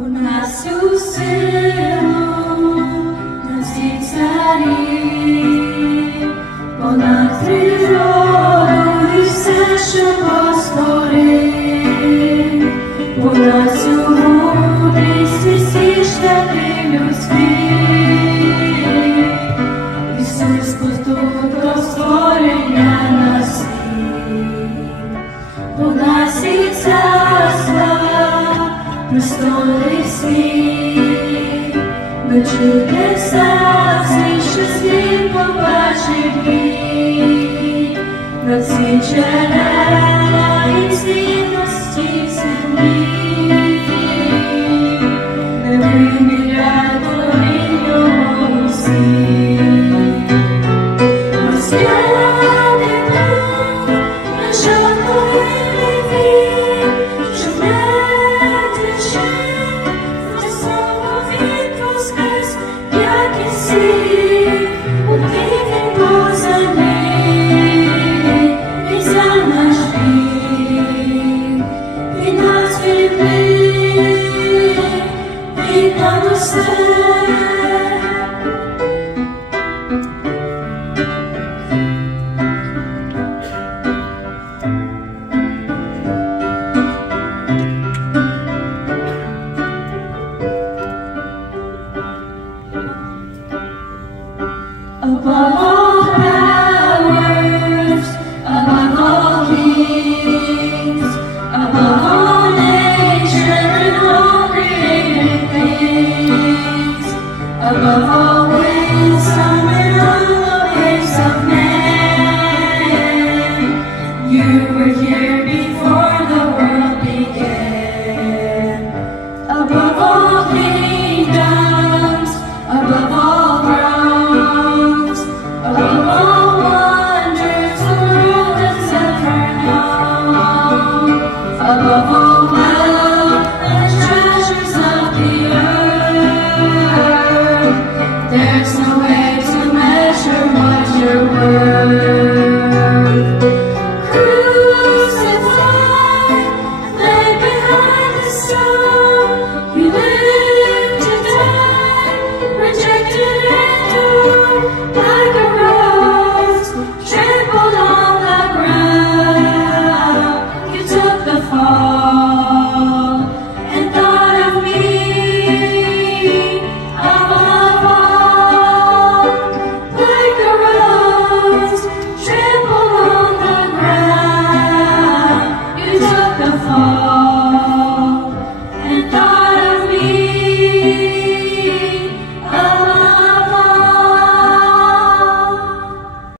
Всю силу на всі царі, понад природу і все, що постворив, понад всю мудрість і всі шляхи людські. Ісус поступ до створення на світ, понад всі царства, престоли світ, ми чудеса всі, що світ побачив їх, на всі джерела і цінності землі, не виміряй творінь його усіх. Розглянути дух, на жодної вік, щоб не above all powers, above all kings, above all nations and all created things, above all